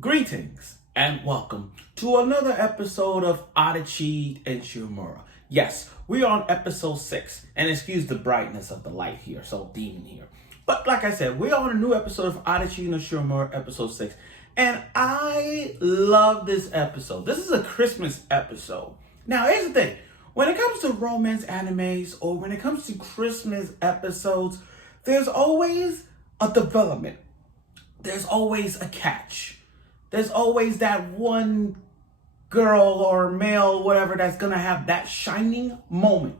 Greetings and welcome to another episode of Adachi and Shimamura. Yes, we are on episode 6, and excuse the brightness of the light here, so dim here. But like I said, we are on a new episode of Adachi and Shimamura, episode 6, and I love this episode. This is a Christmas episode. Now, here's the thing. When it comes to romance animes or when it comes to Christmas episodes, there's always a development. There's always a catch. There's always that one girl or male, whatever, that's going to have that shining moment.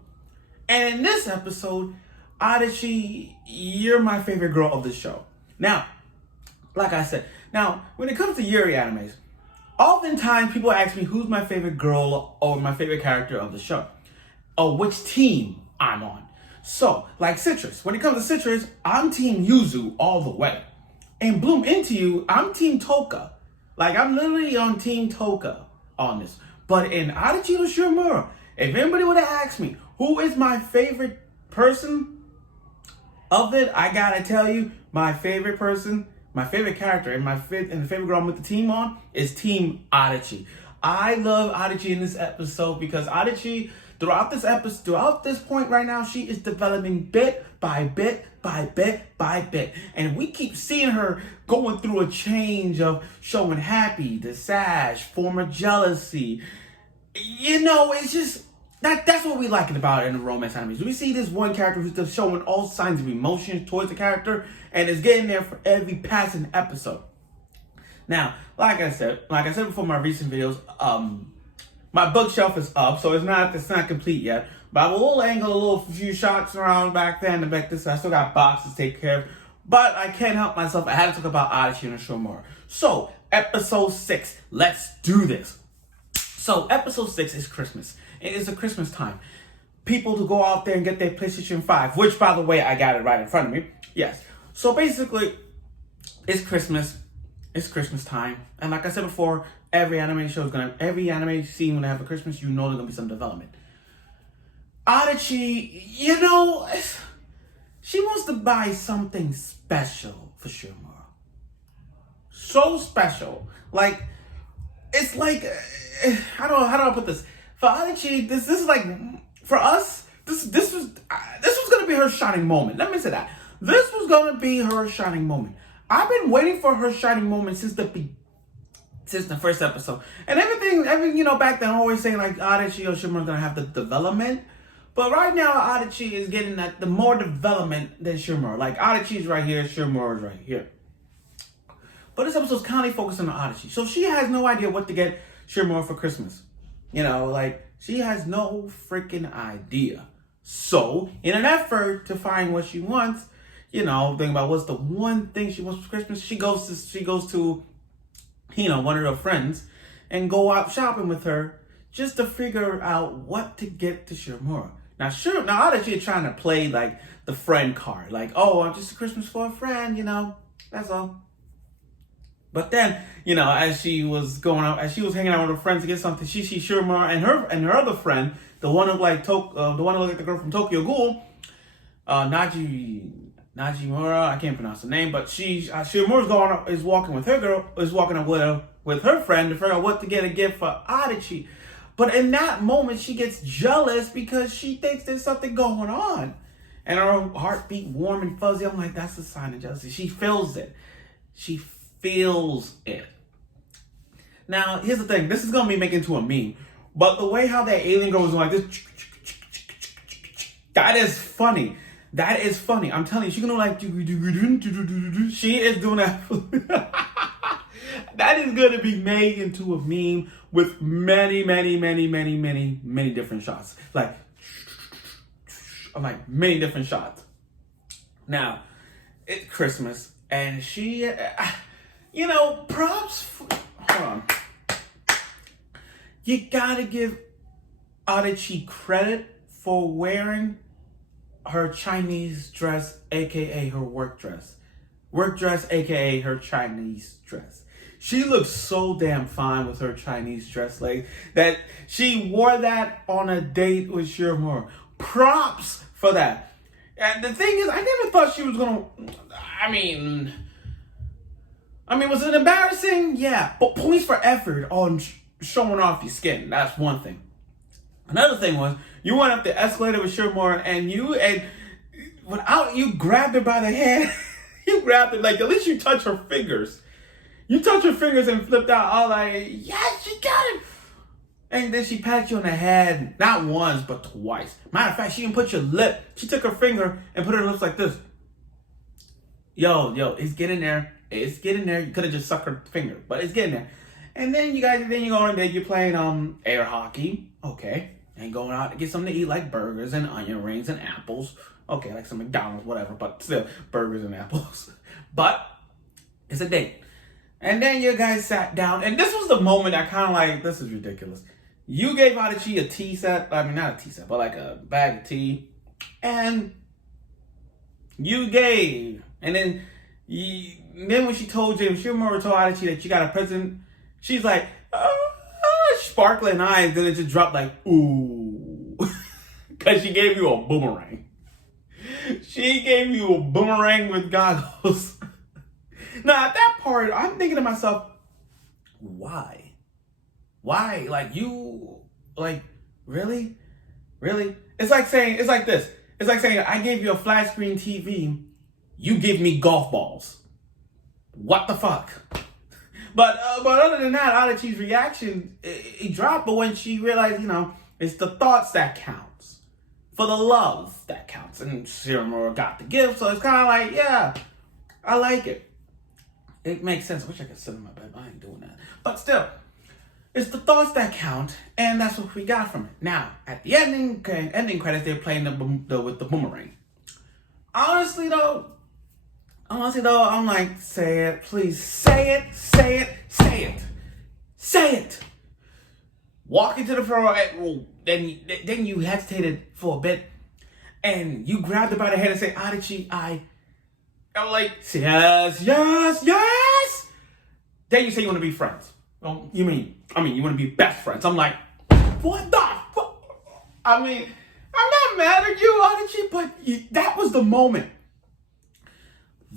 And in this episode, Adachi, you're my favorite girl of the show. Now, like I said, when it comes to Yuri animes, oftentimes people ask me who's my favorite girl or my favorite character of the show, or which team I'm on. So, like Citrus, when it comes to Citrus, I'm Team Yuzu all the way. And Bloom Into You, I'm Team Toka. Like, I'm literally on Team Toka on this. But in Adachi no Shimamura, if anybody would have asked me who is my favorite person of it, I gotta tell you, my favorite person, my favorite character, and the favorite girl I'm with the team on is Team Adachi. I love Adachi in this episode because Adachi, throughout this point right now, she is developing bit by bit by bit by bit. And we keep seeing her going through a change of showing happy to sad, former jealousy. You know, it's just, that's what we like about it in the romance animes. We see this one character who's just showing all signs of emotion towards the character and is getting there for every passing episode. Now, like I said before my recent videos, my bookshelf is up, so it's not complete yet. But I will angle a few shots around back then and back this. I still got boxes to take care of. But I can't help myself. I had to talk about Adachi and Shimamura. So, episode 6. Let's do this. So, episode 6 is Christmas. It is a Christmas time. People to go out there and get their PlayStation 5. Which, by the way, I got it right in front of me. Yes. So, basically, it's Christmas. It's Christmas time. And like I said before, every anime scene when they have a Christmas, you know there's going to be some development. Adachi, you know, she wants to buy something special for Shimamura. So special. Like, it's like, how do I put this? For Adachi, this is like, for us, this was going to be her shining moment. Let me say that. This was going to be her shining moment. I've been waiting for her shining moment since the first episode. And back then, always saying like Adachi or Shimamura's gonna have the development. But right now, Adachi is getting the more development than Shimamura. Like, Adachi is right here, Shimamura is right here. But this episode's kind of focusing on Adachi. So she has no idea what to get Shimamura for Christmas. You know, like, she has no freaking idea. So, in an effort to find what she wants, you know, think about what's the one thing she wants for Christmas, she goes to one of her friends and go out shopping with her just to figure out what to get to Shimamura. Now Adachi is trying to play like the friend card. Like, oh, I'm just a Christmas for a friend, you know, that's all. But then, you know, as she was hanging out with her friends to get something, she sees Shimamura and her other friend, the one who looked like the girl from Tokyo Ghoul, Najimura, I can't pronounce the name, but Shimamura's is walking with her friend to figure out what to get a gift for Adachi. But in that moment, she gets jealous because she thinks there's something going on. And her heartbeat warm and fuzzy. I'm like, that's a sign of jealousy. She feels it. She feels it. Now, here's the thing. This is going to be making into a meme. But the way how that alien girl was like this, that is funny. That is funny. I'm telling you, she's gonna she is doing that. That is gonna be made into a meme with many different shots. Like many different shots. Now, it's Christmas, and she, props. Hold on. You gotta give Adachi credit for wearing her Chinese dress, aka her work dress. Work dress, aka her Chinese dress. She looks so damn fine with her Chinese dress, like that. She wore that on a date with Shimamura. Props for that. And the thing is, I never thought she was gonna. I mean, I mean, was it embarrassing? Yeah. But points for effort on showing off your skin. That's one thing. Another thing was, you went up the escalator with Shimamura and without, you grabbed her by the hand. You grabbed her, like, at least you touch her fingers. You touch her fingers and flipped out. All like, yes, she got it. And then she patted you on the head, not once, but twice. Matter of fact, she didn't put your lip. She took her finger and put her lips like this. Yo, it's getting there. It's getting there. You could have just sucked her finger, but it's getting there. And then you go on there, you're playing air hockey. Okay. And going out to get something to eat like burgers and onion rings and apples. Okay, like some McDonald's, whatever, but still burgers and apples. But it's a date. And then you guys sat down, and this was the moment I kind of like, this is ridiculous. You gave Adachi a tea set. I mean, not a tea set, but like a bag of tea. And you gave. And then when she told you, Shimamura told Adachi that you got a present, she's like, sparkling eyes. Then it just dropped like, ooh. Because she gave you a boomerang. She gave you a boomerang with goggles. Now, at that part, I'm thinking to myself, why? Why? Like, you, like, really? Really? It's like this. It's like saying, I gave you a flat screen TV, you give me golf balls. What the fuck? But other than that, Adachi's reaction, it dropped. But when she realized, it's the thoughts that counts. For the love that counts. And Shimamura got the gift, so it's kind of like, yeah, I like it. It makes sense. I wish I could sit in my bed, but I ain't doing that. But still, it's the thoughts that count, and that's what we got from it. Now, at the ending credits, they're playing with the boomerang. Honestly though, I'm like, say it, please, say it. Walk into the floor, then you hesitated for a bit, and you grabbed her by the head and say, Adachi, I'm like, yes. Then you say you want to be friends. Oh, you mean you want to be best friends. I'm like, what the fuck? I mean, I'm not mad at you, Adachi, but that was the moment.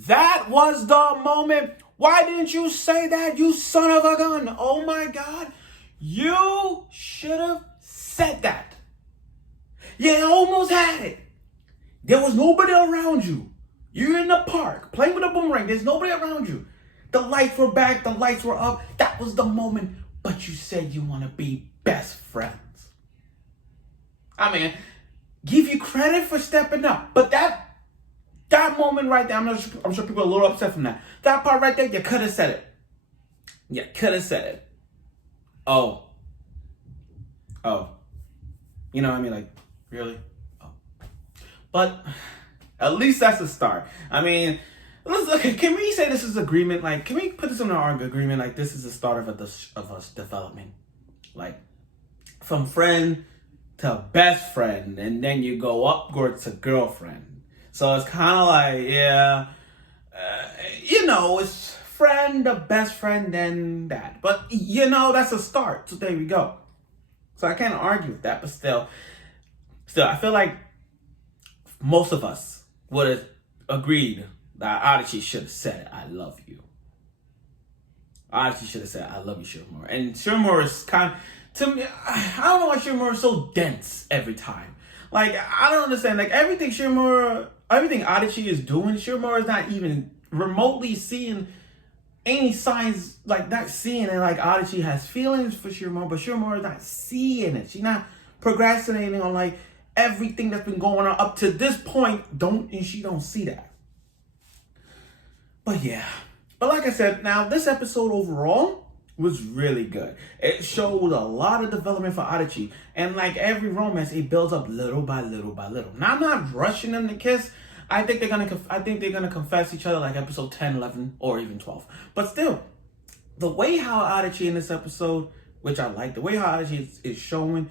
That was the moment. Why didn't you say that, you son of a gun? Oh my God. You should have said that. You almost had it. There was nobody around you. You're in the park playing with a boomerang. There's nobody around you. The lights were back. The lights were up. That was the moment. But you said you want to be best friends. I mean, give you credit for stepping up. But that moment right there, I'm sure people are a little upset from that. That part right there, you could have said it. You could have said it. Oh. You know what I mean? Like, really? Oh. But at least that's a start. I mean, can we say this is agreement? Like, can we put this in our agreement? Like, this is the start of us development. Like, from friend to best friend, and then you go upwards to girlfriend. So it's kind of like, yeah, it's friend to best friend, then that. But, that's a start. So there we go. So I can't argue with that, but still, I feel like most of us would have agreed that Adachi should have said, I love you. Adachi should have said, I love you, Shimamura. And Shimamura is kind of, to me, I don't know why Shimamura is so dense every time. Like, I don't understand. Like, everything Adachi is doing, Shimamura is not even remotely seeing any signs, like, not seeing it. Like, Adachi has feelings for Shimamura, but Shimamura is not seeing it. She's not procrastinating on, like, everything that's been going on up to this point. She don't see that. But yeah. But like I said, now this episode overall was really good. It showed a lot of development for Adachi. And like every romance, it builds up little by little by little. Now I'm not rushing them to kiss. I think they're gonna confess each other like episode 10, 11, or even 12. But still, the way how Adachi in this episode, which I like, the way how Adachi is showing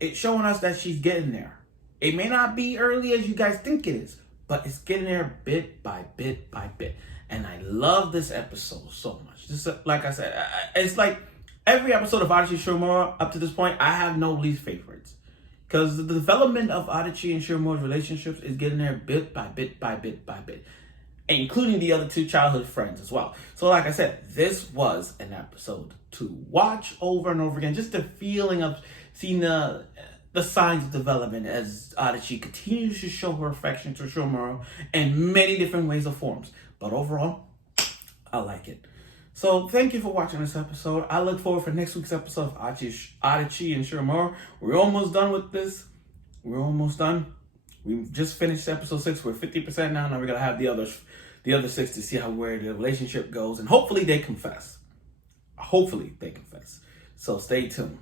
us that she's getting there. It may not be early as you guys think it is, but it's getting there bit by bit by bit. And I love this episode so much. Just like I said, it's like every episode of Adachi Shimamura up to this point, I have no least favorites. Because the development of Adachi and Shimamura's relationships is getting there bit by bit by bit by bit. including the other two childhood friends as well. So like I said, this was an episode to watch over and over again. Just the feeling of seeing the signs of development as Adachi continues to show her affection to Shimamura in many different ways or forms. But overall, I like it. So thank you for watching this episode. I look forward for next week's episode of Adachi and Shimamura. We're almost done with this. We're almost done. We just finished episode 6. We're 50% now. Now we're gonna have the other 6 to see where the relationship goes, and hopefully they confess. Hopefully they confess. So stay tuned.